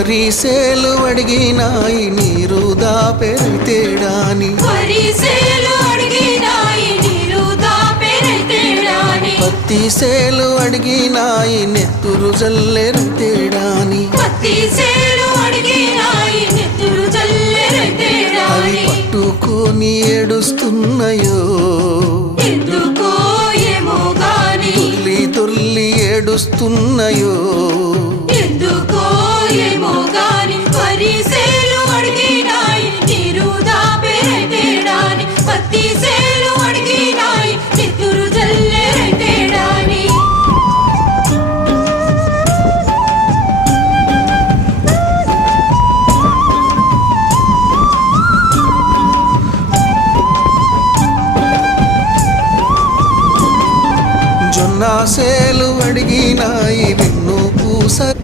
వరిసేలు అడిగినాయి నీరు దాపెరితేడాని పత్తిసేలు అడిగినాయి నెత్తురు జల్లెరితేడాని అవి పట్టుకొని ఏడుస్తున్నాయో తుల్లి తుల్లి ఏడుస్తున్నాయో